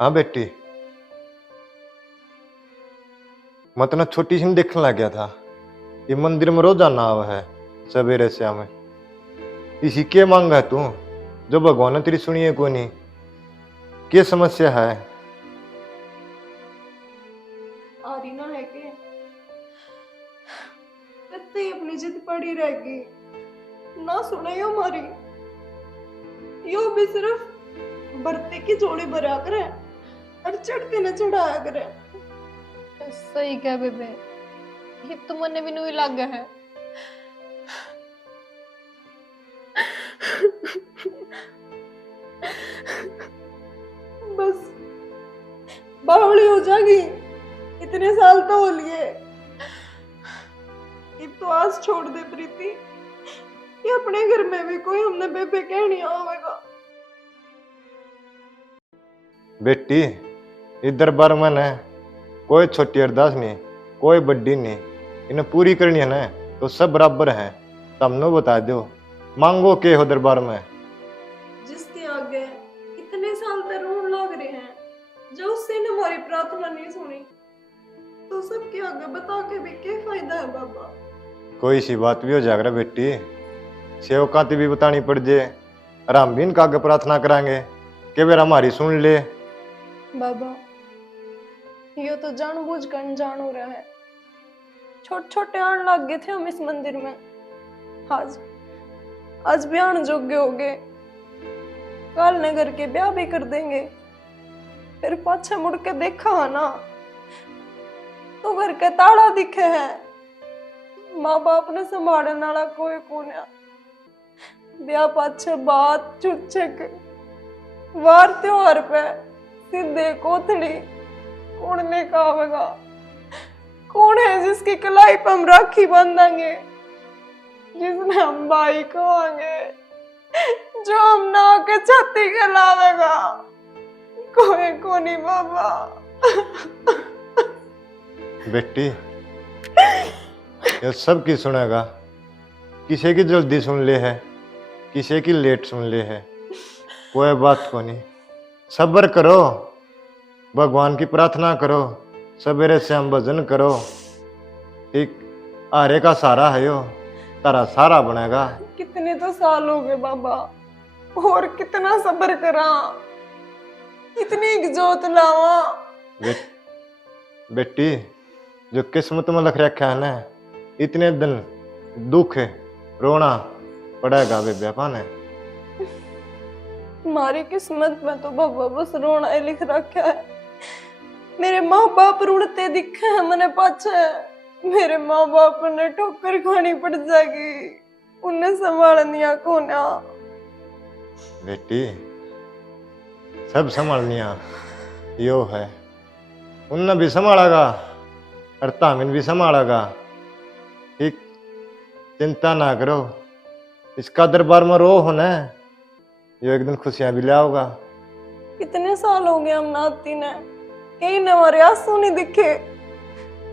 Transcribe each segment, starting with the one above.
हाँ बेटी, मैं तो ना छोटी सी देखने लग गया था। ये मंदिर में रोजाना आवा है सवेरे से हमें। इसी के मांगा है तू जो भगवान ने तेरी सुनी है कोई नहीं? क्या समस्या है? आरी ना है के कत्ते ही अपनी जिद पड़ी रहेगी ना सुने यो हमारी। यो भी सिर्फ बरते की जोड़ी भरा करे और चढ़ते न चढ़ाया करे। सही कह बेबे, ये तो मने भी नहीं लग है। बस बावली हो जाएगी, इतने साल तो हो लिए। अब तो आज छोड़ दे प्रीति, ये अपने घर में भी कोई हमने बेबे कहनी आवेगा। बेटी, इधर बार मन है, कोई छोटी अरदास नहीं, कोई बड्डी नहीं, इन्हें पूरी करनी है ना तो सब बराबर है। तुमने बता दो मांगो के हो दरबार में। जिसके आगे इतने साल तक रोन लाग रहे हैं, जो उससे ने हमारी प्रार्थना नहीं सुनी, तो सबके आगे बता के भी क्या फायदा है बाबा। कोई सी बात भी हो जाएगा बेटी, सेवकाती भी बतानी पड़ जाए और हम भी इनका आगे प्रार्थना कराएंगे कि वे हमारी सुन ले। बाबा ये तो जानबूझ कर अनजान हो रहा है। छोटे छोटे आने लग गए थे हम इस मंदिर में, आज ब्याह जोग्य हो गए, कल नगर के ब्याह भी कर देंगे। फिर पाछे मुड़ के देखा है ना तो घर के ताला दिखे हैं, माँ बाप ने संभालने वाला कोई कौन है। ब्याह पाछे बात चुटचक वार त्योहार पे सीधे कोथड़ी कौन लेकर आवेगा? कौन है जिसकी कलाई पर हम राखी बांधेंगे, जिसने हम भाई कहेंगे, जो हम ना के छाती खिलावेगा? कोई को नहीं बाबा। बेटी ये सब की सुनेगा, किसी की जल्दी सुन ले है, किसी की लेट सुन ले है, कोई बात को नहीं। सब्र करो, भगवान की प्रार्थना करो, सवेरे से हम भजन करो, ठीक? आरे का सारा है यो, तारा सारा बनेगा। कितने तो साल हो गए बाबा, और कितना सब्र करा, इतनी जोत लावा। बेटी जो किस्मत में लिख रखा है ना, इतने दिन दुख है रोना पड़ेगा बेबा ने। हमारी किस्मत में तो बाबा बस रोना ही लिख रखा है। मेरे माँ बाप रुड़ते दिखे हैं मैंने पाछे, मेरे माँ बाप ने ठोकर खानी पड़ जाएगी, उन्हें संभालनिया कोना। बेटी सब संभालनिया यो है, उनने भी संभालेगा और तामिन भी संभालेगा, ठीक? चिंता ना करो, इसका दरबार में रो हो ना, यो एक दिन खुशियां भी लाओगा। कितने साल हो गए हम नाती ने, कहीं ने हमारे आंसू नहीं दिखे।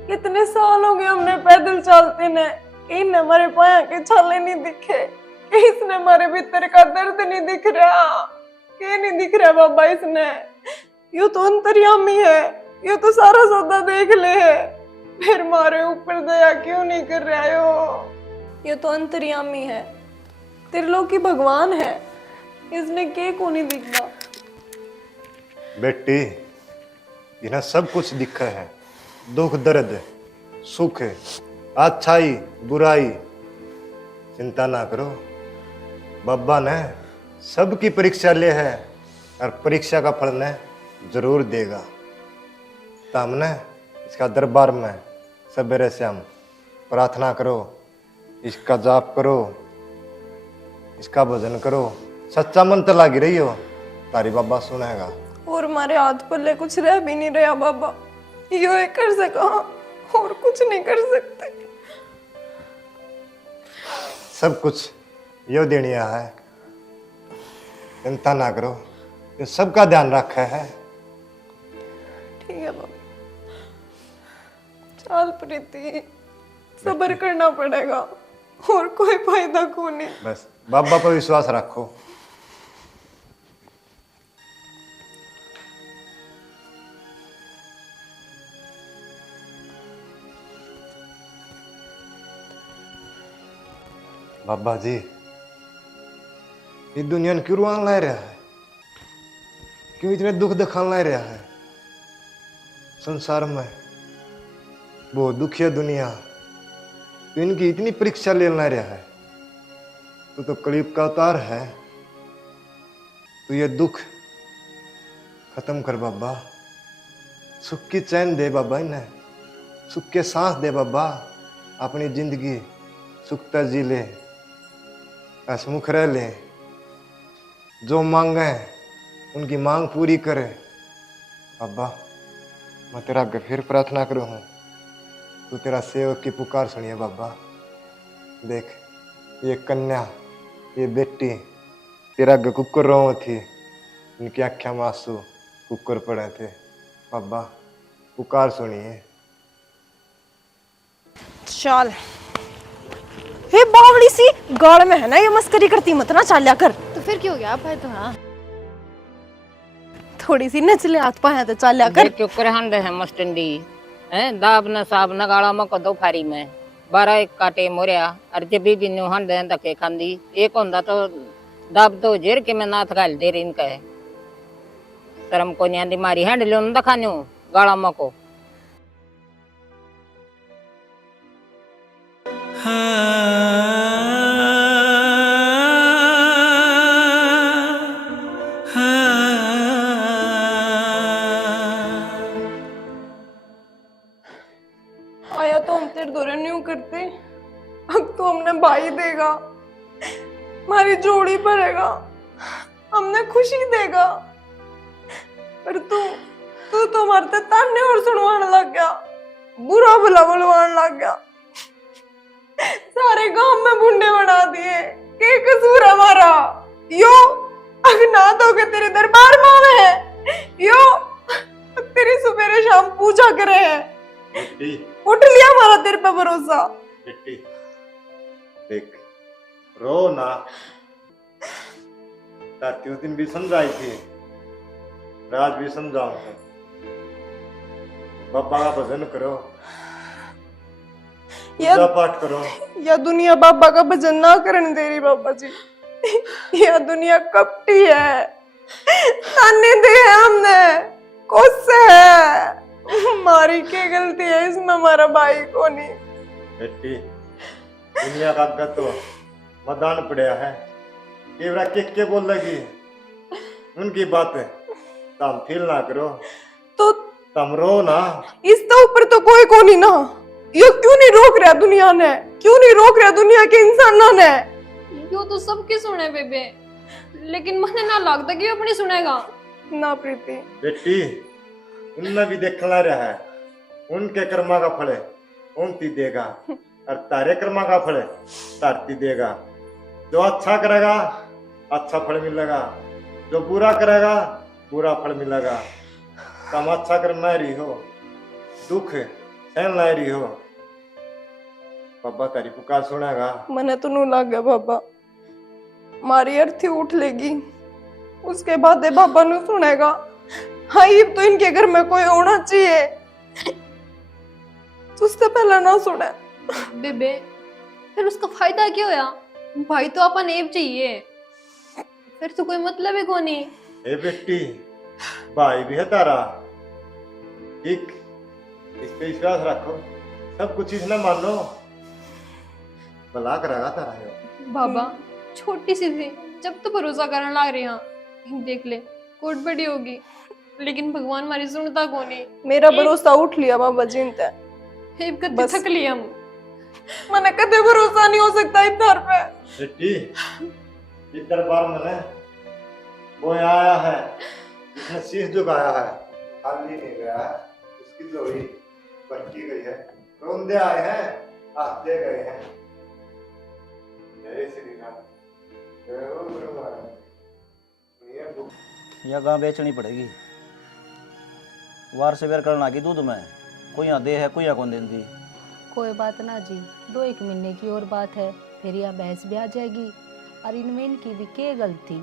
कितने साल हो गए हमने पैदल चलते ने, कहीं ने हमारे पाया के छाले नहीं दिखे, इसने हमारे भीतर का दर्द नहीं दिख रहा, क्या नहीं दिख रहा बाबा इसने? यू तो अंतर्यामी है, यू तो सारा सौदा देख ले है, फिर मारे ऊपर दया क्यों नहीं कर रहा हो? ये तो अंतर्यामी है, त्रिलोकी भगवान है, इसने के को नहीं दिखता। बेटी इन्हें सब कुछ दिखा है, दुख दर्द सुख अच्छाई बुराई, चिंता ना करो, बाबा ने सबकी परीक्षा ले है और परीक्षा का फल ने जरूर देगा। तो हमने इसका दरबार में सवेरे से हम प्रार्थना करो, इसका जाप करो, इसका भजन करो, सच्चा मन तो लागी रही हो, तारी बाबा सुनेगा। और हमारे हाथ पल्ले कुछ रह भी नहीं रहा बाबा, यो एक कर सका और कुछ नहीं कर सकते। सब कुछ यो देनिया है, चिंता ना करो, ये सबका ध्यान रखा है। ठीक है बाबा, चल प्रीति, सब्र करना पड़ेगा और कोई फायदा को नहीं। बस बाबा पर विश्वास रखो। बाबा जी ये दुनिया ने क्यों रुआन ला रहा है, क्यों इतने दुख दिखाने ला रहा है। संसार में बहुत दुखी है दुनिया, तो इनकी इतनी परीक्षा लेना रहा है। तो कलयुग का अवतार है, तो ये दुख खत्म कर बाबा, सुख की चैन दे बाबा, इन्हें सुख के सांस दे बाबा, अपनी जिंदगी सुखता जी ले, हसमुख रह ले, जो मांगे उनकी मांग पूरी करे। बाबा मैं तेरा आगे फिर प्रार्थना करूँ हूँ, तू तेरा सेवक की पुकार सुनिए बाबा। देख ये कन्या, ये बेटी तेरा आगे कुकर रो थी, उनकी आँखें में आंसू कुकर पड़े थे। बाबा पुकार सुनिए। चल हे बावड़ी सी गाल में है ना, ये मस्करी करती मत ना, चाल्या कर। तो फिर क्यों गया भाई तो? हाँ थोड़ी सी नचले हाथ पाया तो चाल्या कर। क्यों कर हंड है मस्टंडी है दाब न साब न गाड़ा में कदो फारी में 12 काटे मोरिया और जब भी न्यू हंड है धक्के खांदी एक होंदा तो दाब तो जेर के मैं नाथ गाल दे रही इनका है शर्म को नहीं आंदी मारी हंड लो न दखान्यू गाड़ा में को। आया तो हम तेरे दोरे न्यू करते, अब तो हमने भाई देगा, हमारी जोड़ी भरेगा, हमने खुशी देगा। पर तू तू तो हमारे ताने और सुनवाने लग गया, बुरा भला बोलवाने लग गया, सारे गांव में बुंडे बना दिए। के कसूर हमारा यो अगना तो के तेरे दरबार में आवे है, यो तेरी सुबेरे शाम पूजा करे है। उठ लिया हमारा तेरे पे भरोसा। बेटी देख रो ना, ताती उस दिन भी समझाई थी, आज भी समझाऊंगा। बाबा का भजन करो, पूजा पाठ करो। या दुनिया बाबा का भजन ना करने दे रही बाबा जी, या दुनिया कपटी है, ताने दे है हमने, कोसे है, हमारी क्या गलती है इसमें, हमारा भाई को नहीं। बेटी दुनिया का आगे तो मैदान पड़ा है, केवरा के बोल लगी उनकी बातें तम फील ना करो, तो तम रो ना। इसके ऊपर तो कोई को नहीं ना, ये क्यों नहीं रोक रहा दुनिया ने, क्यों नहीं रोक रहा दुनिया के इंसानों ने। यो तो सबके सुने बेबे, लेकिन मने ना लगता कि वो अपनी सुनेगा ना प्रीति। बेटी उनमें भी देखना रहा है, उनके कर्मा का फल उनती देगा और तारे कर्मा का फल तारती देगा। जो अच्छा करेगा अच्छा फल मिलेगा, जो बुरा करेगा बुरा फल मिलेगा। तुम अच्छा करना रही हो, दुख सहन ला रही हो, बाबा तारी पुकार सुनेगा। मने तो नू लग गया बाबा, मारी अर्थी उठ लेगी, उसके बाद ये बाबा नू सुनेगा। हाँ ये तो इनके घर में कोई होना चाहिए, उससे पहले ना सुने। बेबे फिर उसका फायदा क्या होया? भाई तो अपन एब चाहिए, फिर तो कोई मतलब ही को नहीं। ए बेटी भाई भी है तारा, ठीक इस पे विश्वास रखो, सब कुछ इसने मान लो, भला करेगा तारा यो। बाबा छोटी सी थी जब तो भरोसा करने लग रही हाँ, देख ले कोट बड़ी होगी, लेकिन भगवान हमारी सुनता को नहीं। मेरा भरोसा उठ लिया बाबा जी ने, एक कद बस। थक लिया हम। मने कदे भरोसा नहीं हो सकता इधर पे। बेटी इस दरबार में ना वो आया है जिसने शीश झुकाया है, खाली नहीं गया है, उसकी जोड़ी बढ़ती गई है, रोंदे आए हैं हंसते गए हैं। जय श्री राम, जय हो गुरु महाराज। सुनिए बुक या गां बेचनी पड़ेगी, वार से बेर करना की दूध में कोई यहाँ दे है कोई यहाँ कौन देती। कोई बात ना जी, 2-1 महीने की और बात है, फिर यह बहस भी आ जाएगी। और इनमें इनकी भी क्या गलती,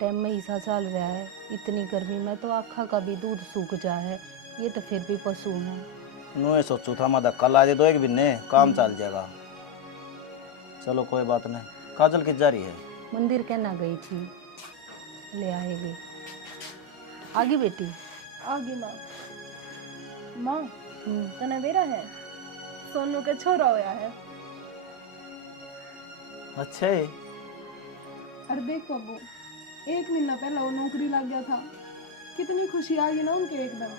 टाइम में ऐसा चल रहा है, इतनी गर्मी में तो आखा का भी दूध सूख जा है, ये तो फिर भी पशु है। नो ये सोचू था मैं धक्का ला दे 2-1 महीने काम चल जाएगा। चलो कोई बात नहीं। काजल किस जा रही है? मंदिर कहना गई थी, ले आएगी। आगे बेटी। आगे माँ। माँ तने बेरा है सोनू के छोरा होया है। अच्छा है। अरे देख बाबू, 1 महीना पहले वो नौकरी लग गया था, कितनी खुशी आ गई ना उनके एकदम।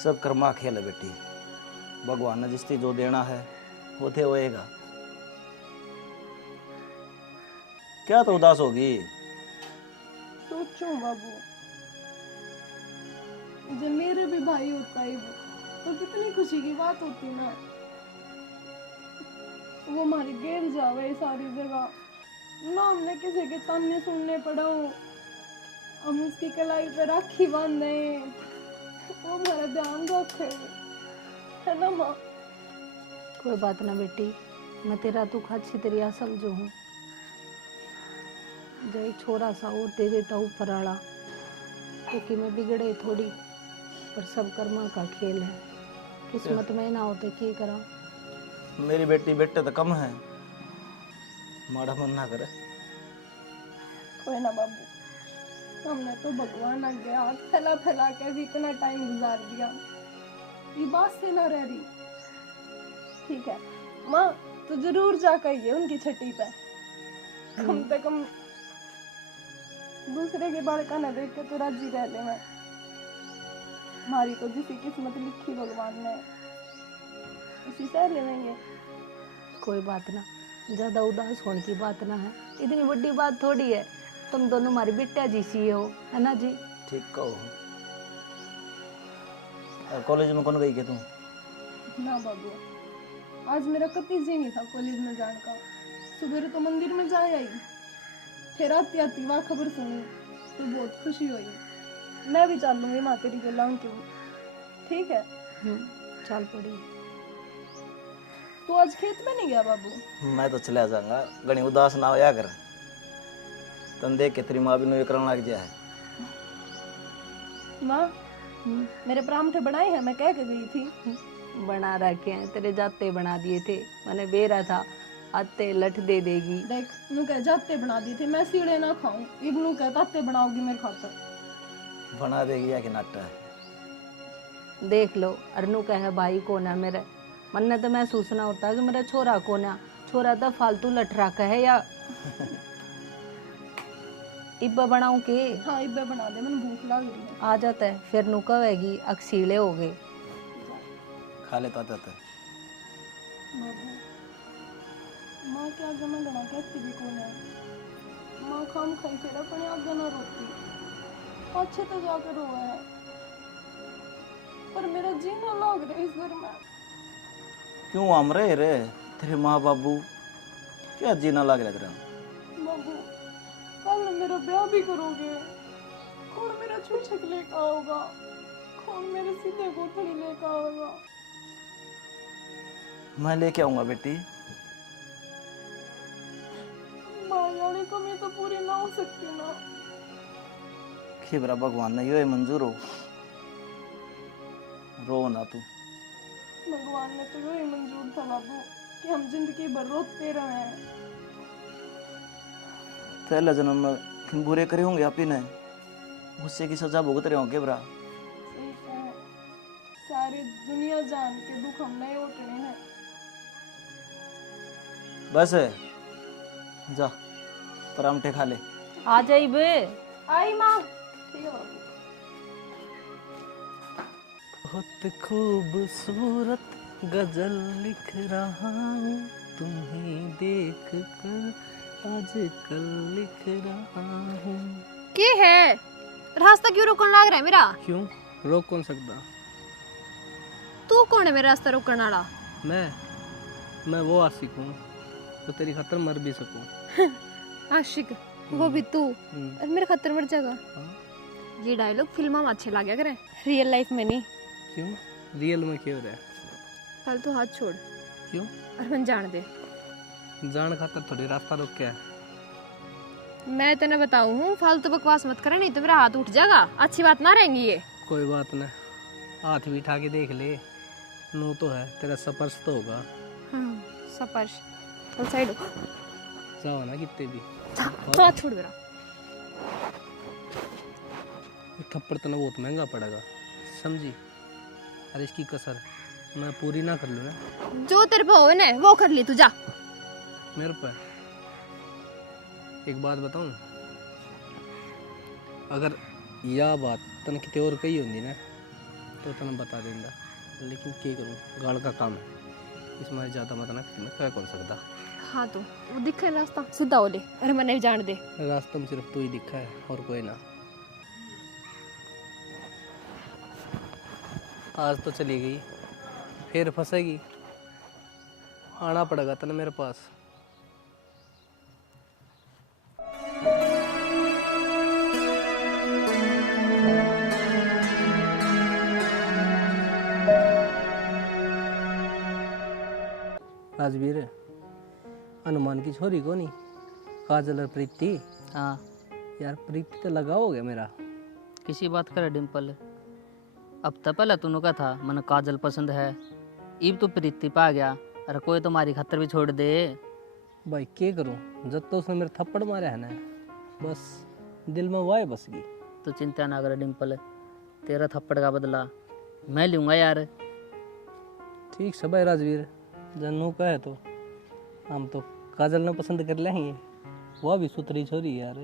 सब कर्मा खेल है बेटी, भगवान ने जिससे जो देना है वो थे होएगा। क्या तो उदास होगी? सोचो बाबू, जब मेरे भी भाई होता है वो तो कितनी खुशी की बात होती ना। वो हमारी गेर जावे सारी जगह ना, हमने किसी के ताने सुनने पड़ा हो, हम उसकी कलाई पे राखी बांधे, वो हमारा ध्यान रखे, है ना माँ? कोई बात ना बेटी, मैं तेरा दुख अच्छी तरह समझू हूँ। जो एक छोरा सा और दे देता ऊपर आला तो कि मैं बिगड़े थोड़ी, पर सब कर्मा का खेल है, किस्मत में ना होते की करा। मेरी बेटी बेटे तो कम है, माड़ा मन ना करे। कोई ना बाबू, हमने तो भगवान आगे हाथ फैला फैला के भी इतना टाइम गुजार दिया, ये बात से ना रह रही। ठीक है माँ, तो जरूर जाकर आइए उनकी छठी पे, कम से कम दूसरे के बाल का न देख के तो राजी रह ले। मैं हमारी तो जिसी किस्मत लिखी भगवान ने उसी से लेंगे। कोई बात ना, ज्यादा उदास होने की बात ना है, इतनी बड़ी बात थोड़ी है। तुम दोनों हमारी बिटिया जी सी हो, है ना जी? ठीक कहो। कॉलेज में कौन गई के तुम? ना बाबू, आज मेरा कति जी नहीं था कॉलेज में जाने का। सुबह तो मंदिर में जाए आई, फिर आती आती वहाँ खबर सुनी तो बहुत खुशी हुई। मैं भी चल लूंगी माँ तेरी गला उनकी। ठीक है, चल पड़ी। तू आज खेत में नहीं गया बाबू? मैं तो चला जाऊंगा, घनी उदास ना होया कर। तन देख के तेरी माँ भी नोए करने लग गया है। माँ मेरे परांठे बनाए हैं, मैं कह के गई थी। बना रखे हैं, तेरे जाते बना दिए थे, मैंने बेरा था आते लठ दे देगी। देख नू कह जाते बना दिए थे, मैं सीढ़े ना खाऊं, इबनू कह ताते बनाओगी मेरे खातर। बना देगी या कि नाटा है? देख लो, अरनू कहे भाई कौन है मेरे, मन ने तो महसूस ना होता कि मेरा छोरा कौन है। छोरा तो फालतू लठरा है या इब्बा बनाऊं के? हाँ इब्बे बना दे, मैंने भूख लग रही है। आ जाता है फिर नू कहेगी अक्सीले हो गए। खा लेता था। बाबू माँ के आगे मैं गणा कहती भी कौन है। माँ खाम खाई फिर अपने आगे ना रोती, अच्छे तो जाकर रोआ है, पर मेरा जीना लग रहा है इस घर में। क्यों आम रहे रे तेरे माँ बाबू? क्या जीना लग रहा तेरा? बाबू कल मेरा ब्याह भी करोगे, कौन मेरा छूछक लेकर आओगा, कौन मेरे सीधे गोथड़ी लेकर आओगा? मैं लेके आऊंगा बेटी। माँ यानी कमी तो पूरी ना हो सकती ना। खिबरा भगवान ने यो मंजूर हो, रो ना तू। भगवान ने तो यही मंजूर था बाबू कि हम जिंदगी भर रोते रहे। पहले जन्म में किन बुरे करे होंगे आप ही ने, उससे की सजा भुगत रहे होंगे ब्रा। ठीक है, सारी दुनिया जान के दुख हम नहीं उठने हैं। बस जा परामठे खा ले। आ जाई बे। आई माँ। ठीक है बाबू। बहुत खूबसूरत गजल लिख रहा हूँ, तुम्हें देख कर आजकल लिख रहा हूँ। के है रास्ता क्यों रोकने लग रहा है मेरा? क्यों रोक कौन सकता? तू कौन है मेरा रास्ता रोकने वाला? मैं वो आशिक हूँ तो तेरी खातर मर भी सकूं। आशिक वो भी तू, और मेरे खातर मर जाएगा? ये डायलॉग फिल्म में अच्छे लगे करे, रियल लाइफ में नहीं। क्यों रियल में क्यों रहा? फालतू हाथ छोड़। क्यों? और मन जान दे, जान खातर थोड़ी रास्ता रोक क्या? मैं तेने बताऊं हूँ, फालतू बकवास मत करे नहीं तो मेरा हाथ उठ जाएगा, अच्छी बात ना रहेंगी ये। कोई बात नहीं, हाथ भी उठा के देख ले, नो तो है तेरा स्पर्श तो होगा। हाँ, स्पर्श। चल साइड हो। जाओ ना कितने भी हाथ छोड़ मेरा। ये थप्पड़ तो ना बहुत महंगा पड़ेगा, समझी? अरे इसकी कसर मैं पूरी ना कर लूँ ना जो तेरे पे हो ना वो कर ली तू, जा। मेरे पर। एक बात बताऊँ, अगर यह बात तन कितने और कही होंगी ना तो तन बता देंदा, लेकिन क्या करूँ, गाड़ का काम है, इसमें ज़्यादा मत ना मैं कह कौन सकता। हाँ तो वो दिख रहा रास्ता सीधा हो ले, अरे मैंने भी जान दे। रास्ते में सिर्फ तू ही दिखा है और कोई ना। आज तो चली गई, फिर फंसेगी, आना पड़ेगा तने मेरे पास। राजवीर, हनुमान की छोरी को नहीं, काजल और प्रीति। हाँ, यार प्रीति तो लगा हो गया मेरा। किसी बात करे डिम्पल, अब तो पहले तूने कहा था मन काजल पसंद है, इब तो प्रीति पा गया, अरे कोई तुम्हारी खतर भी छोड़ दे। भाई क्या करूं, जब तो उसने मेरे थप्पड़ मारा है ना, बस दिल में वाय बस गई। तो चिंता ना कर डिम्पल, तेरा थप्पड़ का बदला मैं लूँगा यार। ठीक है भाई राजवीर, जनू का है तो हम तो काजल ने पसंद कर लेंगे, वह भी सुथरी छोरी है यार।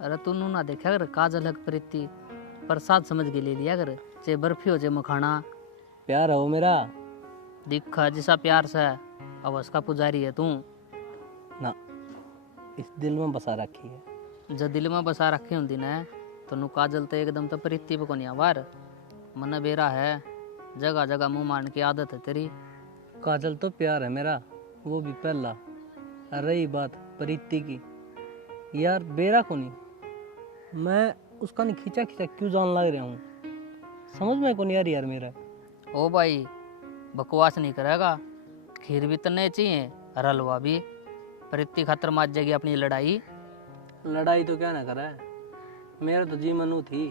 अरे तूने ना देखा कर काजल हक प्रीति प्रसाद समझ के ले लिया कर, चाहे बर्फी हो चाहे मखाना। प्यार हो मेरा दिखा जिसा प्यार से अवस का पुजारी है तू। ना, इस दिल में बसा रखी है। जब दिल में बसा रखी होंगी ना तो नु काजल तो एकदम तो प्रीति को नहीं आवार मन बेरा है, जगह जगह मुंह मारने की आदत है तेरी। काजल तो प्यार है मेरा, वो भी पहला। और रही बात प्रीति की, यार बेरा को नहीं, मैं उसका नहीं खींचा खींचा क्यों जान लग रहा हूँ, समझ में को नहीं आ रही यार मेरा। ओ भाई बकवास नहीं करेगा, खीर भी तने चाहिए और हलवा भी। प्रीति खातर मार जाएगी अपनी लड़ाई। लड़ाई तो क्या ना करा है, मेरा तो जी मनू थी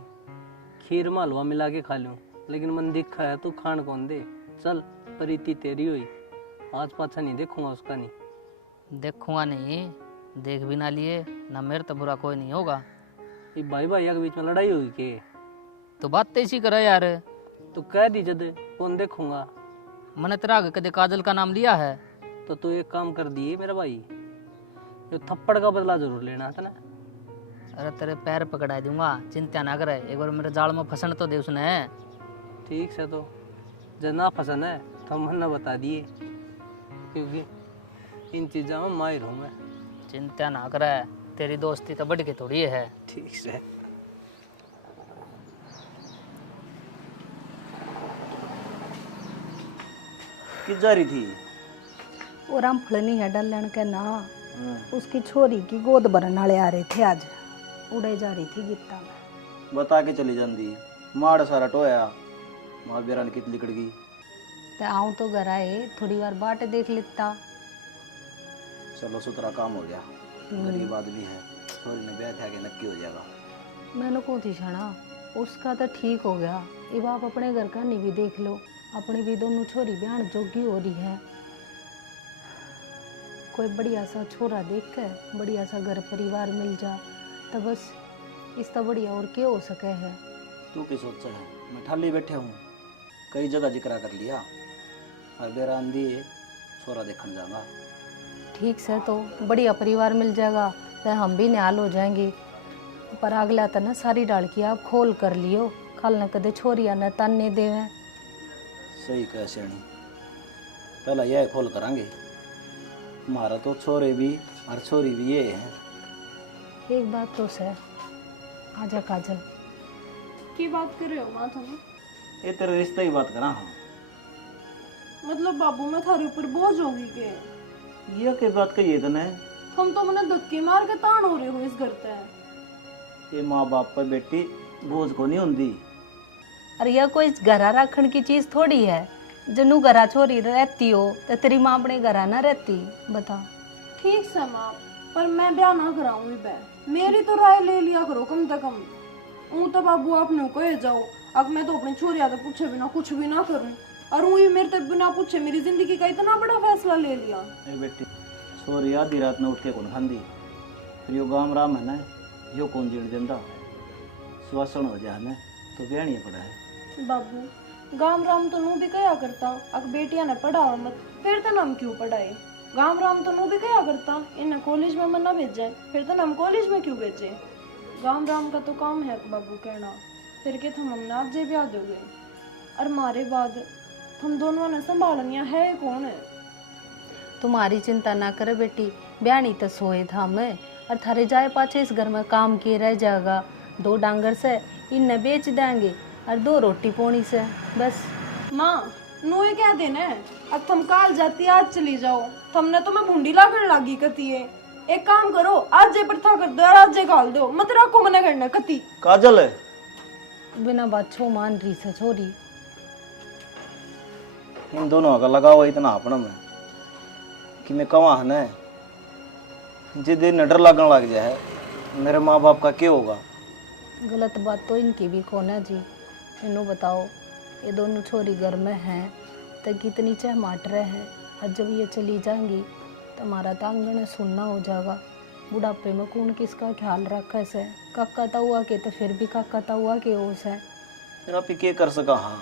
खीर में हलवा मिला के खा लूँ, लेकिन मन दिखा है तू खान कौन दे। चल प्रीति तेरी हुई, आज पाछा नहीं देखूंगा उसका। नहीं देखूंगा नहीं, देख भी ना लिए ना मेरे तो बुरा कोई नहीं होगा। ये भाई भाई के बीच में लड़ाई होगी के? तो बात तो इसी करा यार, तो कह दी जद कौन देखूंगा। मैंने तेरा आगे कदे काजल का नाम लिया है? तो तू एक काम कर दिए मेरा भाई, जो थप्पड़ का बदला जरूर लेना था ना। अरे तेरे पैर पकड़ा दूंगा, चिंता ना करे, एक बार मेरे जाल में फंसन तो दे उसने। ठीक से, तो जब ना फंसन है तो मन ना बता दिए, क्योंकि इन चीज़ों में माहिर हूँ मैं। चिंता ना करे, तेरी दोस्ती तो बढ़ के थोड़ी है। ठीक से। किस जा रही थी? और हम फलनी है डलन के ना, उसकी छोरी की गोद भरने वाले आ रहे थे आज, उड़े जा रही थी गीता में। बता के चली जाती, माड़ सारा टोया, माँ बेरान कित लिकड़ गई। तो आऊँ तो घर आए, थोड़ी बार बाट देख लेता। चलो सुथरा काम हो गया, गरीब आदमी है, छोरी ने ब्याह था के नक्की हो जाएगा। मैंने कौन थी छना, उसका तो ठीक हो गया, अब आप अपने घर का नहीं भी देख लो, अपनी भी दोनों छोरी बहन जोगी हो रही है। कोई बढ़िया सा छोरा देख कर बढ़िया सा घर परिवार मिल जा तो बस इसका बढ़िया और क्या हो सके है। तू क्या सोचा है? मैं ठाली बैठे हूँ, कई जगह जिक्र कर लिया, और बेरान दिए छोरा देखने जाऊंगा। ठीक से, तो बढ़िया परिवार मिल जाएगा तो हम भी निहाल हो जाएंगे। पर अगला तो ना सारी डालकी आप खोल कर लियो, कल न कदे छोरिया न ताने देवे। सही कह सियाणी, पहला यह खोल करांगे, हमारा तो छोरे भी और छोरी भी ये है। एक बात तो से, आजा काजल। की बात कर रहे हो माँ तुम? ये तेरे रिश्ते की बात करा हम। मतलब बाबू मैं थारे ऊपर बोझ होगी के? ये के बात कही तने? हम तो मने धक्के मार के तान हो रहे हो इस घर पे। ये माँ बाप पर बेटी बोझ को नहीं होती। अरे यह कोई घरा रखने की चीज थोड़ी है, जनु घरा छोरी रहती हो तो तेरी माँ अपने घरा ना रहती, बता। ठीक से माँ, पर मैं ब्याह ना कराऊंगी बे, मेरी तो राय ले लिया करो कम से कम। ऊँ तो बाबू आपने कहे जाओ, अब मैं तो अपनी छोरिया तो पूछे बिना कुछ भी ना करूं, और वो मेरे तक बिना पूछे मेरी जिंदगी का इतना बड़ा फैसला ले लिया। ए बेटी सोरी आधी रात में उठ के कौन खांदी, फिर यो गाम राम है ना, यो कौन जीण देंदा, सुवासन हो जाए ना तो ब्याह नहीं पड़ा है। बाबू गाम राम तो नू भी कया करता, अग बेटियां ने पढ़ाओ मत, फिर तो नाम क्यों पढ़ाए। गाम राम तो नू भी कया करता, इन्हें कॉलेज में मना भेजे, फिर तो नाम कॉलेज में क्यों भेजे। गाम राम का तो काम है बाबू कहना, फिर के थम हमने आज जे ब्याह दोगे, और मारे बाद हम दोनों ने संभालनिया है कौन है। तुम्हारी चिंता ना करे बेटी, ब्यानी तो सोए था मैं, और थारे जाए पाछे इस घर में काम किए रह जाएगा। 2 डांगर से इन्हें बेच देंगे और 2 रोटी पोनी से बस। माँ नोए क्या देना है, अब तुम काल जाती आज चली जाओ, तुमने तो मैं भूंडी लाकर लागी कती है। एक काम करो, आज जे प्रथा कर दो और आज जे गाल दो, मत राखो मना करना कती। काजल है बिना बात छो मान रही से छोरी। इन दोनों का लगा हुआ इतना अपना में कि मैं कहाँ है ना, जिस दिन डर लगने लग जाए मेरे माँ बाप का क्या होगा। गलत बात तो इनकी भी कौन है जी। इन्हों बताओ, ये दोनों छोरी घर में हैं तो कितनी चाह माट रहे हैं, और जब ये चली जाएंगी तो हमारा तो आंगन सुनना हो जाएगा। बुढ़ापे में कौन किसका ख्याल रखे से, काका ताऊआ के तो फिर भी काका ताऊआ के ओस है। फिर आप क्या कर सका। हाँ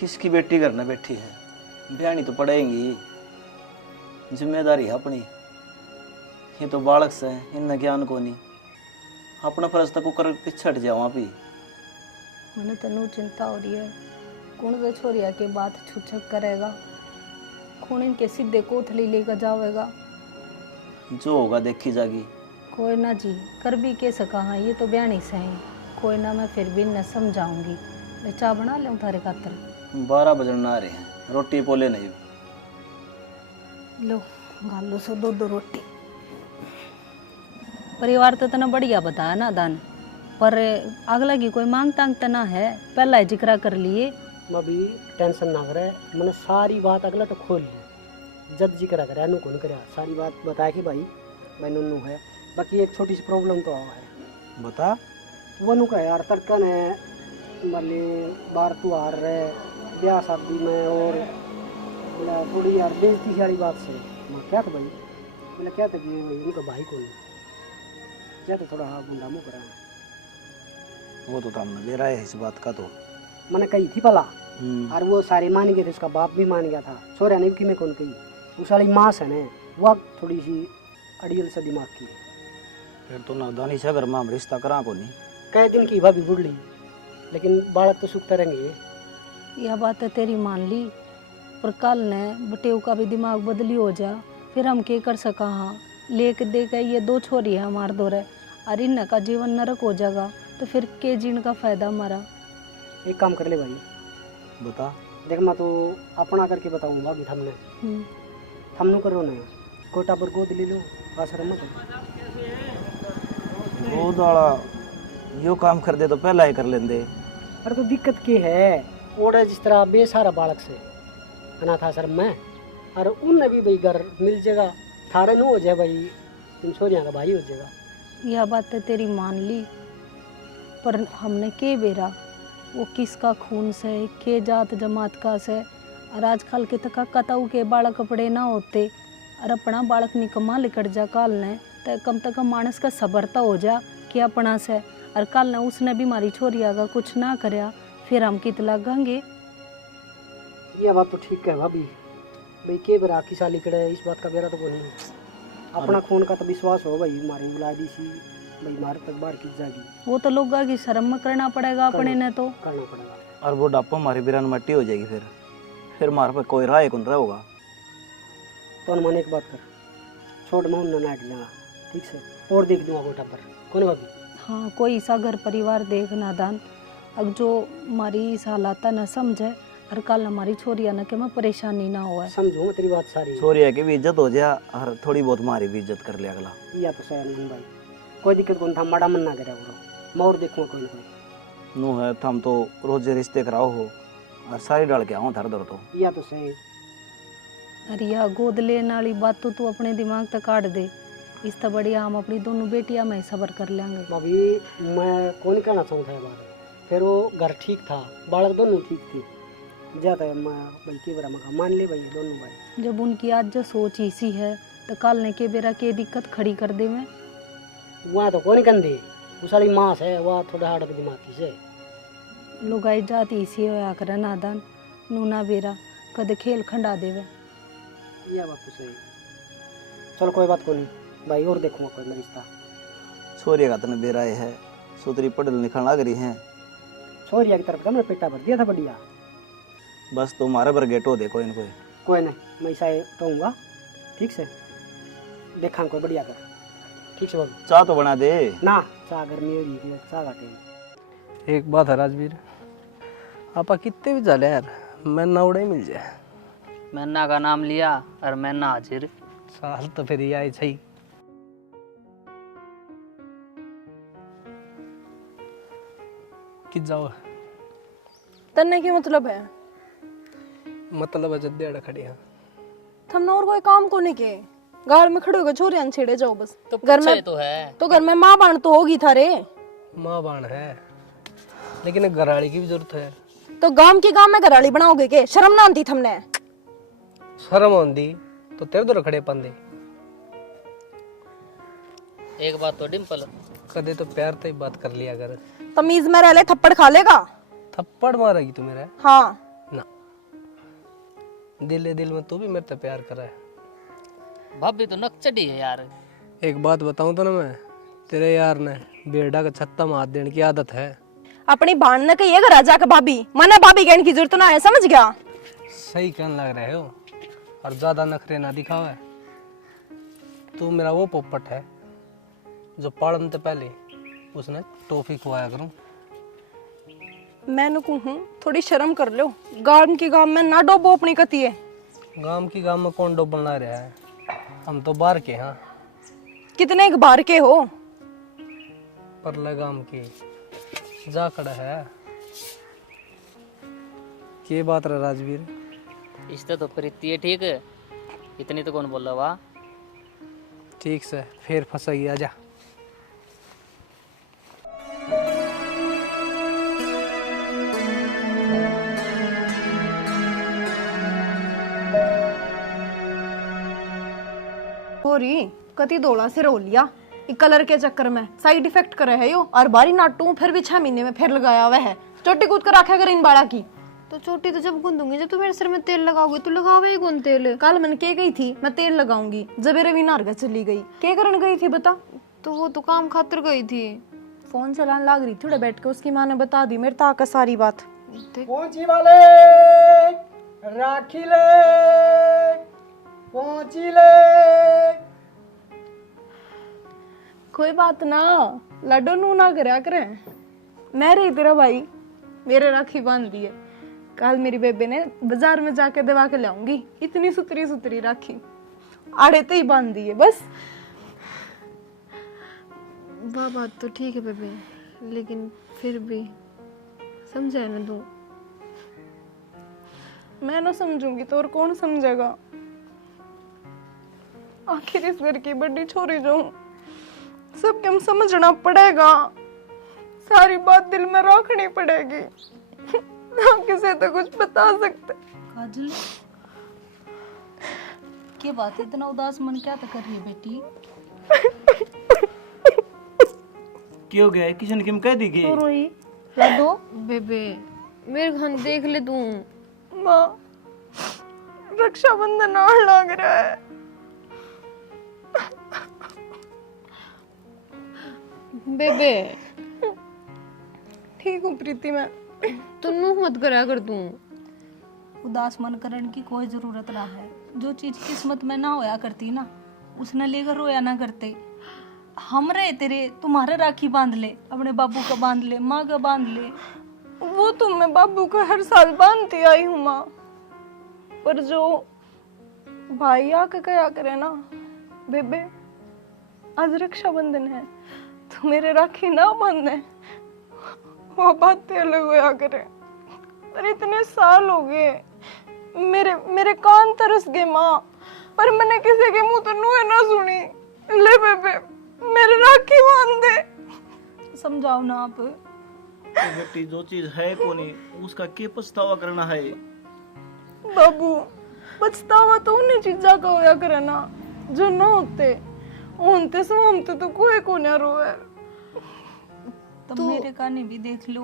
किसकी बेटी घर में बैठी है, ब्यानी तो पड़ेगी, जिम्मेदारी है अपनी। ये तो बालक से इन ज्ञान को नहीं, अपना फर्ज तक कर पिछड़ जाओ आप ही। मैंने तनु चिंता हो रही है, कौन तो छोरिया के बात छुछक करेगा, कौन इनके सीधे कोथली लेकर जावेगा। जो होगा देखी जागी। कोई ना जी, कर भी के सका। हाँ ये तो ब्यानी से ही, कोई ना मैं फिर भी न समझाऊंगी। मैं चाय बना लूँ थारे खातर। 12 बजन ना रहे हैं, रोटी पोले नहीं। लो गालो सो 2 रोटी। परिवार तो तना बढ़िया बताया ना दान, पर अगला की कोई मांग तांग तना है, पहला जिक्र कर लिए। मैं भी टेंशन ना करे, मैंने सारी बात अगला तो खोल ली, जब जिक्र करे अनु कौन करे, सारी बात बता के भाई नुनू है। बाकी एक छोटी सी प्रॉब्लम तो है। बता। वो नु का यार तड़का ने मरले बार तू हार रहे ब्याह शादी में, और बोला थोड़ी यार बेइज्जती वाली बात से। मैं क्या था भाई, बोला क्या था कि उनका भाई कौन क्या था, थोड़ा हाँ गुंडा मुँह करा। वो तो हमने दे रहा है इस बात का, तो मैंने कही थी पला, और वो सारे मान गए थे, उसका बाप भी मान गया था। सोरे ने भी मैं कौन कही, उस वाली माँ से ने वो थोड़ी सी अड़ियल से दिमाग की। फिर तो नवदानी से अगर मैं रिश्ता करा को नहीं, कई दिन की भाभी बुढ़ ली, लेकिन बालक तो सुखते रहेंगे। यह बात है तेरी मान ली, पर कल ने बटेव का भी दिमाग बदली हो जा, फिर हम क्या कर सका। हाँ लेके दे के ये 2 छोरी है हमारे दोरे, और इन का जीवन नरक हो जाएगा, तो फिर के जीण का फायदा हमारा। एक काम कर ले भाई, बता। देख मैं तो अपना करके बताऊंगा अभी हमने हमनु करो ना, कोटा पर गोद ले लो, आश्रम मत गोद वाला यो काम कर दे तो पहला ही कर लेंदे। अरे तो दिक्कत क्या है, ओड़ा जिस तरह बेसारा बालक से अनाथ आश्रम में, और उनने भी भाई घर मिल जाएगा, थारे न हो जाए भाई, तुम छोरिया का भाई हो जाएगा। यह बात तो तेरी मान ली, पर हमने के बेरा वो किसका खून से, के जात जमात का से, और आजकल के तक कताऊ के बालक कपड़े ना होते, और अपना बालक निकम्मा लिकट जा काल ने, तो कम से कम मानस का सब्रता हो जा कि अपना से, और कल ने उसने भी मारी छोरिया का कुछ ना करया, फिर हम कित लगेंगे। यह बात तो ठीक है भाभी, भाई के बेरा की साली कड़े इस बात का बेरा तो नहीं, अपना खून का तो विश्वास हो भाई, हमारी बुलादी सी भाई मार तक बार की जाएगी। वो तो लोग की शर्म में करना पड़ेगा अपने ने, तो करना पड़ेगा। और वो डापा हमारी बिरान मट्टी हो जाएगी, फिर हमारे पे कोई राय कौन रहा होगा। तो अनुमान एक बात कर, छोड़ मैं उन्हें नाट जाऊँगा, ठीक से, और देख दूंगा कोटा पर कौन भाभी। हाँ कोई सा घर परिवार देख नादान, अब जो हमारी इस हालात न समझे, और कल हमारी छोरिया न के मैं परेशानी ना हो। समझूंगा तेरी बात सारी, छोरिया की भी इज्जत हो जाए और थोड़ी बहुत हमारी भी इज्जत कर लिया अगला। या तो सही नहीं भाई, कोई दिक्कत कौन था, माड़ा मन ना करे वो, मैं और देखूंगा कोई ना कोई। नू है थम तो रोजे रिश्ते कराओ हो, और सारी डाल के आओ धर धर तो। या तो सही। अरे यह गोद लेने वाली बात तो तू अपने दिमाग तक काट दे, इस तो बढ़िया हम अपनी दोनों बेटियां में सबर कर लेंगे। भाभी मैं कौन कहना चाहता है बात, फिर वो घर ठीक था, बालक दोनों ठीक थी, जाता है मैं भाई के बरा मका मान ले भाई दोनों भाई। जब उनकी आज जो सोच इसी है, तो कल ने के बेरा के दिक्कत खड़ी कर दे मैं। वहाँ तो कौन कंधे वो सारी मांस है, वहाँ थोड़ा हार्ड दिमागी से लुगाई जाती इसी होया करे नादान नूना बेरा कद खेल खंडा देवे। ये बात तो सही। चलो कोई बात को नहीं भाई, और देखूंगा कोई मैं रिश्ता। छोरिया का तने बेराए है, सोतरी पढ़ लिखण लग रही है। छोरिया की तरफ का मैंने पेटा भर दिया था बढ़िया। बस तुम्हारे पर गेटो दे कोई न कोई। कोई नहीं, मैं ऐसा रहूँगा ठीक से, देखा कोई बढ़िया कर। ठीक से बाबू, चाह तो बना दे ना चाह गर्मी हो रही है, चाह का टाइम। एक बात है राजवीर, आपा कितने भी चले यार, मैं नावड़े मिल जाए। मैना का नाम लिया और मैना हाजिर। साल तो फिर आई सही। कि जाओ तन्ने की मतलब है मतलब है जद्दे अड़ खड़ी हैं। थमने और कोई काम को नहीं के घर में खड़े होकर छोरियां छेड़े जाओ बस। तो घर में तो है, तो घर में माँ बाण तो होगी थारे। माँ बाण है लेकिन एक घराड़ी की भी जरूरत है। तो गांव की गांव में घराली बनाओगे के? शर्म ना आती थमने? शर्म आंदी तो तेरे दो खड़े पंदे। एक बात तो डिम्पल, कदे तो प्यार से ही बात कर लिया कर। तमीज में रह ले, थप्पड़ खा लेगा। थप्पड़ मारेगी तू मेरा? हाँ ना, दिल में तू भी मेरे से प्यार कर रहा है। भाभी तो नक चढ़ी है यार। एक बात बताऊं तो ना, मैं तेरे यार ने बेड़ा का छत्ता मार देने की आदत है। अपनी भान ने कही घर आजा के भाभी, मने भाभी कहने की जरूरत ना है, समझ गया? सही कहने लग रहे हो और ज्यादा नखरे ना दिखावे। तू मेरा वो पोपट है जो पढ़ने से पहले उसने टॉफी खुआया करूं। मैं कहूँ थोड़ी शर्म कर लो, गांव की गांव में ना डोबो अपनी कतिये। गांव की गांव में कौन डोबन ला रहा है, हम तो बाहर के। हाँ, कितने एक बार के हो? परले गांव की जा खड़ा है। के बात रहा राजवीर? इससे तो प्रीति है ठीक है, इतनी तो कौन बोल रहा वाह। ठीक से फिर फंसाई, आजा। होरी कति दौड़ा से रो लिया कलर के चक्कर में, साइड इफेक्ट करे है यो। और बारी नाटू फिर भी 6 महीने में फिर लगाया हुआ है। चोटी कूद कर रखा कर इन बाड़ा की। तो चोटी तो जब गूंदूंगी, जब तू मेरे सिर में तेल लगाओगे तो लगावे ही कौन तेल? कल मन के गई थी मैं तेल लगाऊंगी, जब रवीना घर चली गई। के करन गई थी बता? तो वो तो काम खातिर गई थी। फोन चलाने लग रही थी उड़े बैठ के, उसकी माँ ने बता दी मेरे ताक सारी बात। पहुंची वाले राखी ले, पहुंची ले। कोई बात ना, लड्डू नू ना करया करे। मैं रही तेरा भाई, मेरे राखी बांध दी है। कल मेरी बेबे ने बाजार में जाके दवा के लाऊंगी, इतनी सुतरी सुतरी राखी आड़े ते ही बांध दी है बस। वह बात तो ठीक है बेबे, लेकिन फिर भी समझाए ना तू। मैं ना समझूंगी तो और कौन समझेगा? आखिर इस घर की बड़ी छोरी जो हूं, सबके हम समझना पड़ेगा। सारी बात दिल में रखनी पड़ेगी, ना किसी तो कुछ बता सकते। काजल, क्या बात है, इतना उदास मन क्या कर रही है बेटी? क्यों गया किसी ने किम कह दी कि तो रोई लड्डू। बेबे मेरे घर देख ले तू। माँ, रक्षाबंधन आने लग रहा है। बेबे ठीक हूँ प्रीति, मैं तू मुंह मत करा कर तू। उदास मन करने की कोई जरूरत ना है। जो चीज किस्मत में ना होया करती ना, उसने लेकर रोया ना करते। हम रहे तेरे, तुम्हारे राखी बांध ले, अपने बाबू का बांध ले, माँ का बांध ले। वो तो मैं बाबू को हर साल बांधती आई हूँ माँ, पर जो भाई आके कया करे ना, बेबे आज रक्षाबंधन है तो मेरे राखी ना बांधे, वो बातें अलग होया करे। पर इतने साल हो गए, मेरे कान तरस गए माँ, पर मैंने किसी के मुंह तो नुए ना सुनी। ले बेबे मेरे राखी बांध दे। समझाओ ना आप। तो बेटी जो चीज है कोनी उसका के पछतावा करना है। बाबू पछतावा तो उन्हीं चीजा का होया करे ना जो ना होते होते समते तो कोई को ना रोए। तुम मेरे काने भी देख लो,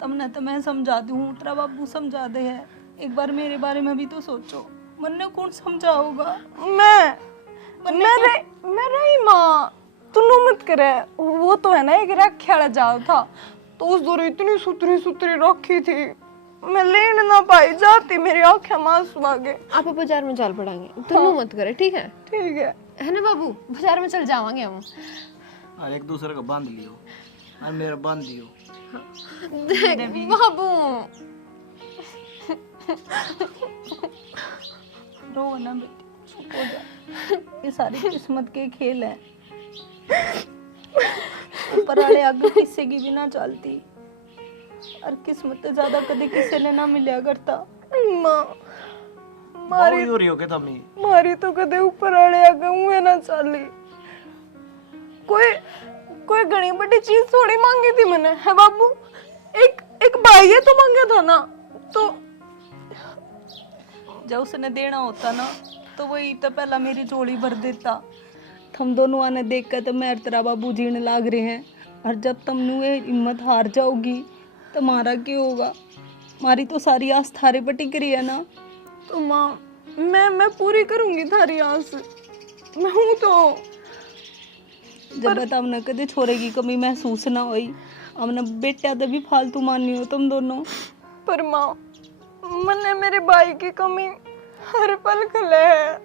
तुमने तो मैं समझा दूँ, तेरा बाबू समझा दे है। एक बार मेरे बारे में भी तो सोचो, मन्ने कौन समझाओगा? मैं रही माँ, तू नो मत करे। वो तो है ना एक रखेड़ा जाल था, तो उस दूर इतनी सुतरी सुतरी रखी थी, मैं लेन ना पाई, जाती मेरी आंखें मांसू आ गए। आप बाजार में चल पड़ेंगे, तुम मत करे, ठीक है? ठीक है ना बाबू, बाजार में चल जावांगे हम। और एक दूसरे को बांध लियो और मेरा बांध दियो। बाबू रो ना बेटी, चुप हो जा। ये सारी किस्मत के खेल है, ऊपर वाले आगे किसी की भी ना चलती, और किस्मत तो ज्यादा कभी किसी ने ना मिलिया करता। माँ मारी हो रही हो के तमी मारी तो कदे ऊपर आड़े आगे हुए ना चली। कोई घनी बड़ी चीज थोड़ी मांगी थी मैंने, है बाबू? एक भाई है तो मांगा था ना, तो जब उसने देना होता ना तो वही तो पहला मेरी झोली भर देता। हम दोनों आने देख कर तो मैं और तेरा बाबू जीने लाग रहे हैं, और जब तुम ये हिम्मत हार जाओगी तो हमारा क्या होगा? हमारी तो सारी आस थारे पर टिक रही है ना। तो माँ मैं पूरी करूंगी थारी आस, मैं हूँ तो। जब तक हमने कदे छोरे की कमी महसूस ना हुई, हमने बेटा तो भी फालतू मानी हो तुम दोनों। पर माँ मन्ने मेरे भाई की कमी हर पल खले है।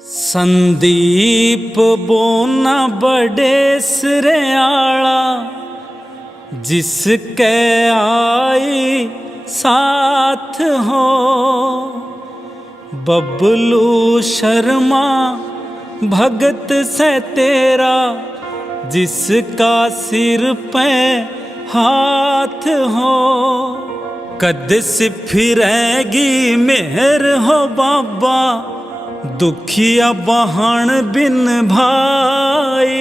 संदीप बोना बड़े सिरे आला, जिसके आई साथ हो। बबलू शर्मा भगत से तेरा, जिसका सिर पे हाथ हो। कद से फिरेगी मेहर हो बाबा, दुखिया बहन बिन भाई।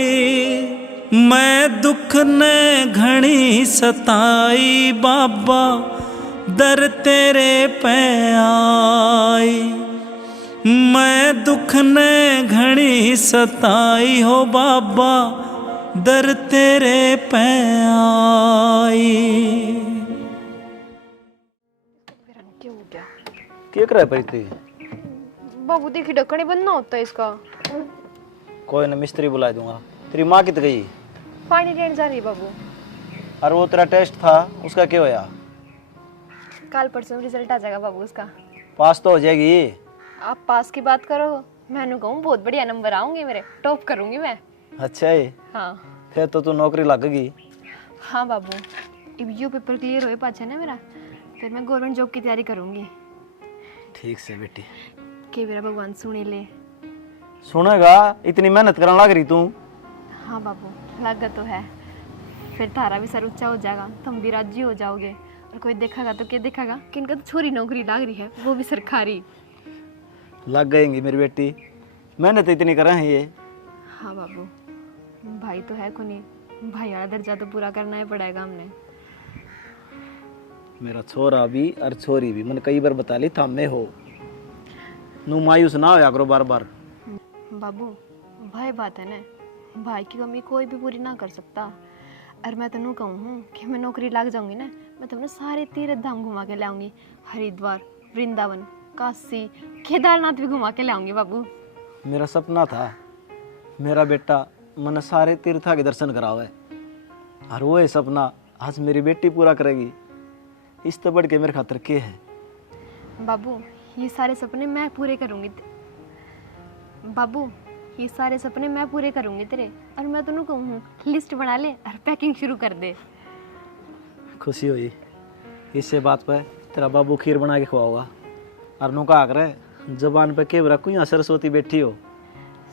मैं दुख ने घनी सताई बाबा, दर तेरे पे आई। मैं दुख ने घनी सताई हो बाबा, दर तेरे पे आई। क्या कर रहा है प्रीति? बाबू देखी ढक्कन ही बंद ना होता है इसका। कोई ना, मिस्त्री बुला दूंगा। तेरी माँ कित गई? पानी लेने जा रही है बाबू। और वो तेरा टेस्ट था, उसका क्या होया? कल परसों रिजल्ट आ जाएगा बाबू उसका। पास तो हो जाएगी। आप पास की बात करो, मैंने कहूँ बहुत बढ़िया नंबर आऊंगे मेरे, टॉप करूंगी मैं। अच्छा है, हाँ फिर तो तू नौकरी लगेगी। हाँ बाबू, अब यू पेपर क्लियर होए पाछे ना मेरा, फिर मैं गवर्नमेंट जॉब की तैयारी करूंगी। ठीक से बेटी। के मेरा भगवान सुने ले। सुनेगा, इतनी मेहनत करने लग रही तू। हाँ बाबू, लगा तो है। फिर तारा भी सर ऊंचा हो जाएगा, तुम भी राजी हो जाओगे, और कोई देखेगा तो क्या देखेगा कि इनका तो छोरी नौकरी लग रही है, वो भी सरकारी। लग गएंगी मेरी बेटी, मेहनत इतनी कर रहे हैं ये। हाँ बाबू, भाई तो है कोनी, भाई वाला दर्जा तो पूरा करना ही पड़ेगा हमने। मेरा छोरा भी और छोरी भी, मैंने कई बार बता ली था मैं हो। नू मायूस ना होया करो बार बार। बाबू भाई बात है ना, भाई की कमी कोई भी पूरी ना कर सकता। और मैं तेनू कहूँ कि मैं नौकरी लग जाऊंगी ना, मैं तुमने सारे तीर्थ धाम घुमा के लाऊंगी। हरिद्वार, वृंदावन, काशी, केदारनाथ भी घुमा के लाऊंगी बाबू। मेरा सपना था मेरा बेटा मैंने सारे तीर्था के दर्शन करावे, और वो है सपना आज मेरी बेटी पूरा करेगी। इस तो बढ़ के मेरे खातर के है? बाबू ये सारे सपने मैं पूरे करूंगी बाबू, ये सारे सपने मैं पूरे करूंगी तेरे। और मैं तेनू कहूँ लिस्ट बना ले और पैकिंग शुरू कर दे। खुशी हुई इससे बात पे। तेरा बाबू खीर बना के खवाओगा, और नू कहा करे जबान पे के रखू यहाँ सरस्वती बैठी हो।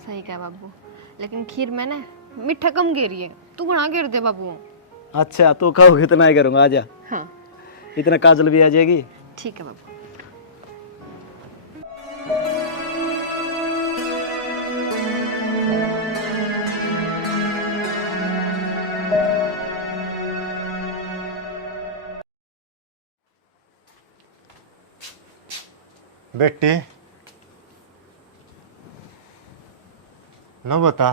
सही कहा बाबू, लेकिन खीर में ना मीठा कम गेरी है, तू बना घेर दे बाबू। अच्छा तू कहोगे इतना ही करूँगा, आजा। हाँ इतना काजल भी आ जाएगी। ठीक है बाबू। बेटी न बता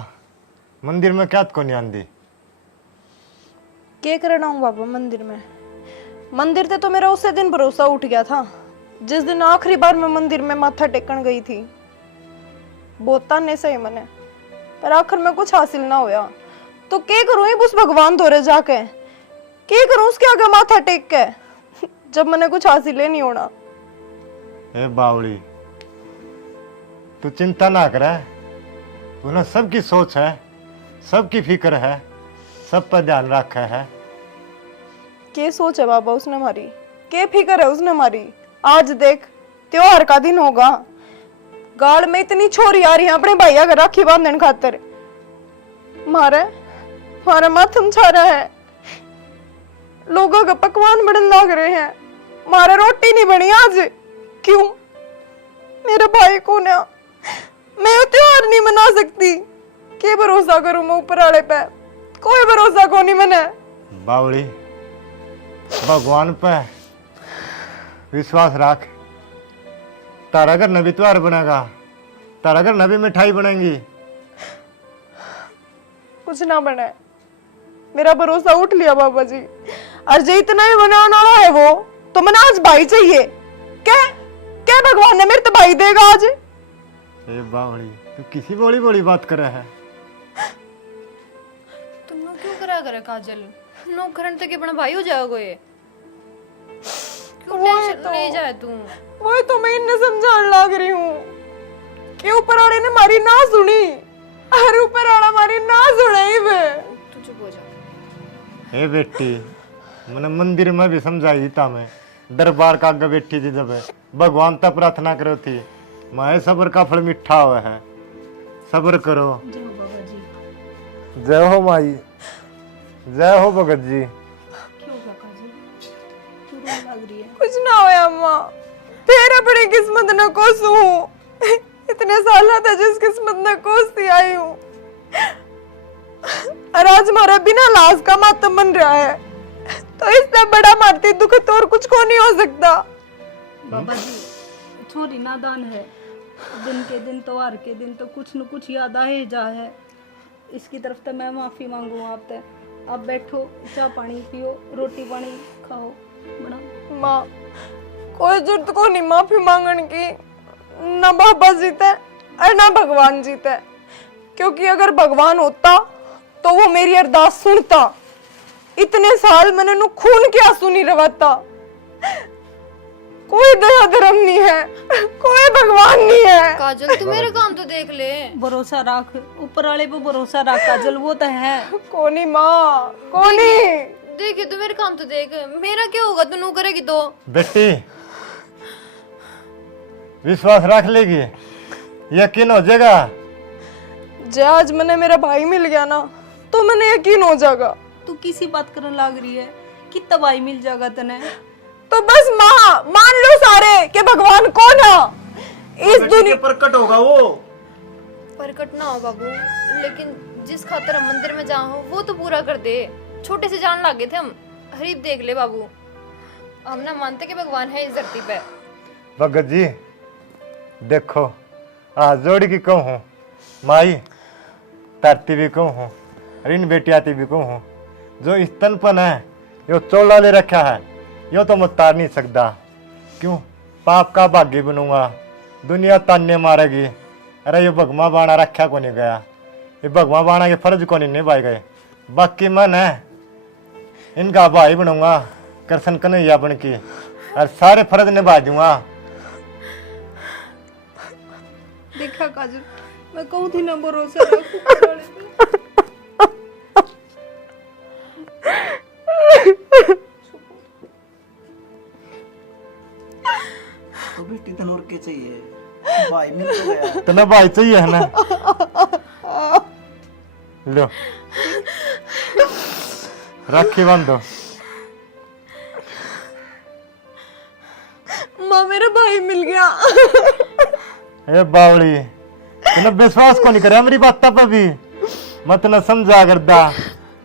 मंदिर में क्या को नहीं आंदी? क्या करना हूँ बाबा मंदिर में? मंदिर ते तो मेरा उसी दिन भरोसा उठ गया था जिस दिन आखिरी बार मैं मंदिर में माथा टेकन गई थी। बहुत ताने सही मैंने, पर आखिर में कुछ हासिल ना होया। तो क्या करूँ उस भगवान धोरे जाके? क्या करूँ उसके आगे माथा टेक के जब मैंने कुछ हासिल ही नहीं होना? ए बावली, तू चिंता ना कर, उन्हें सबकी सोच है, सबकी फिक्र है, सब पर ध्यान रखा है। क्या सोच है बाबा उसने हमारी? क्या फिक्र है उसने हमारी? आज देख त्योहार का दिन होगा, गाड़ में इतनी छोरी आ रही है अपने भैया का राखी बांधने खातर। मारे माथम छा रहा है, लोगों का पकवान बढ़ने लग रहे हैं, मारे रोटी नहीं बनी आज। क्यों? मेरा भाई कौन है? मैं त्योहार नहीं मना सकती। क्या भरोसा करूं मैं ऊपर वाले पे? कोई भरोसा को नहीं मैंने। बावली, भगवान पे विश्वास रख। तारा घर नबी त्योहार बनेगा, तारा घर नबी मिठाई बनेगी। कुछ ना बने, मेरा भरोसा उठ लिया बाबा जी। और जो इतना ही बनाने वाला है वो तो मैंने आज भाई चाहिए। क्या क्या भगवान ने मेरे तो भाई देगा आज? ए बावली, तू किसी बोली बोली बात कर रहा है? तुम लोग क्यों करा करे काजल? नौकरन तक अपना भाई हो जाओगे ये? क्यों टेंशन ले जाए तू? वो तो मैं इन्हें समझाने लग रही हूँ कि ऊपर वाले ने हमारी ना सुनी और ऊपर वाला हमारी ना सुने ही वे। तू चुप हो जा। ए बेटी, मैंने मंदिर में भी समझाई था, मैं दरबार का आगे बैठी थी जब भगवान तक प्रार्थना करो थी, मैं सब्र का फल मीठा हुआ है, सब्र करो। जय हो बाबा जी। जय हो माई, जय हो भगत जी। क्यों काका जी, क्यों रोने लग रही है? कुछ ना होया अम्मा, फिर अपनी किस्मत न कोसू। इतने साल था जिस किस्मत न कोसती आई हूँ, और आज हमारा बिना लाश का मातम बन रहा है, तो इससे बड़ा मारती दुख तो और कुछ को नहीं हो सकता। बाबा जी, छोरी नादान है, दिन के दिन त्योहार के दिन तो कुछ न कुछ याद आ ही जा है। इसकी तरफ तो मैं माफी मांगू आपसे। आप बैठो, चाय पानी पियो, रोटी पानी खाओ बना। माँ, कोई जरूरत को नहीं माफी मांगने की, ना बाबा जीते और ना भगवान जीते, क्योंकि अगर भगवान होता तो वो मेरी अरदास सुनता। इतने साल मैंने नु खून के आंसू नहीं रवाता। कोई दया धर्म नहीं है, कोई भगवान नहीं है। काजल तू मेरे काम तो देख ले। भरोसा रख, ऊपर वाले पे भरोसा रख काजल, वो तो है। कोनी माँ, कोनी। देखिए तू मेरे काम तो देख, मेरा क्या होगा? तू नू करेगी तो? बेटी, विश्वास रख लेगी, यकीन हो जाएगा। जे आज मैंने मेरा भाई मिल गया ना, तो मैंने यकीन हो जाएगा। तू किसी बात करने लग रही है? कितना भाई मिल जाएगा तने? तो बस माँ मान लो सारे कि भगवान कौन है इस दुनिया। प्रकट होगा वो। प्रकट ना हो बाबू, लेकिन जिस खातर हम मंदिर में जाओ वो तो पूरा कर दे। छोटे से जान लागे थे हम, हरीब देख ले बाबू, हम ना मानते कि भगवान है इस धरती पे। भगत जी देखो, आज जोड़ी की कहूँ, माई तरती भी कहूँ, ऋण बेटियाती भी कहूँ, जो स्तनपन है यो चोला ले रखा है, यो तो मैं तार नहीं सकता। क्यों? पाप का भाग्य बनूंगा, दुनिया तान्य मारेगी। अरे ये भगवा बाणा रखा को नहीं गया, ये भगवा बाणा के फर्ज को नहीं निभाए गए। बाकी मन है इनका भाई बनूंगा, कृष्ण कन्हैया बन के, और सारे फर्ज निभा दूंगा। देखा काजल, मैं कहूँ थी ना भरोसा रख ऊपर वाले पे। तो बेटी तन और के चाहिए, भाई मिल तो गया। तना भाई चाहिए है ना? लो राखी बांधो। माँ मेरा भाई मिल गया। ए बावली, तूने विश्वास को नहीं करे मेरी बात पे भी? मत न समझा करदा,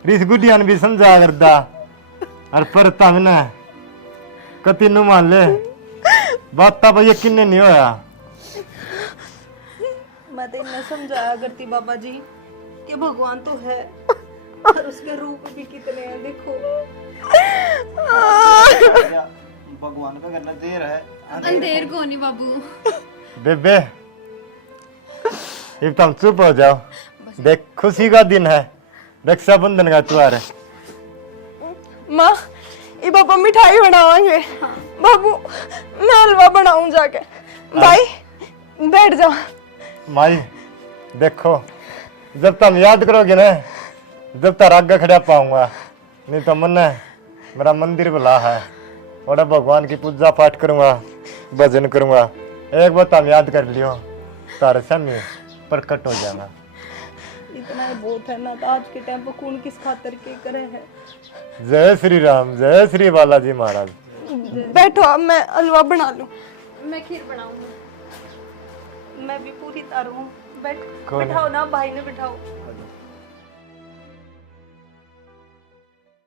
रिस गुडियान भी समझा करदा, और पर तमने कति नु मान ले बात पे यकीन नहीं होया। मैं तो इन्हें समझाया करती बाबा जी कि भगवान तो है और उसके रूप भी कितने हैं देखो। भगवान का करना देर है। अंधेर को नहीं बाबू। बेबे अब तुम चुप हो जाओ, देख खुशी का दिन है, रक्षाबंधन का त्योहार है। माँ ये बाबा मिठाई बनावांगे। बाबू मैं हलवा बनाऊं जाके। भाई बैठ जाओ। माई देखो जब तुम याद करोगे ना, जब तक आगे खड़ा पाऊंगा, नहीं तो मन मेरा मंदिर बुला है और भगवान की पूजा पाठ करूंगा, भजन करूंगा। एक बार तुम याद कर लियो, तारे सामने प्रकट हो जाना। इतना ही बहुत है ना, तो आज के टाइम पर कौन किस खातर के करे है। जय श्री राम, जय श्री बालाजी महाराज। बैठो अब मैं हलवा बना लूं। मैं खीर बनाऊंगी। मैं भी पूरी तारू हूँ। कौन है? बैठाओ ना, भाई ने बिठाओ।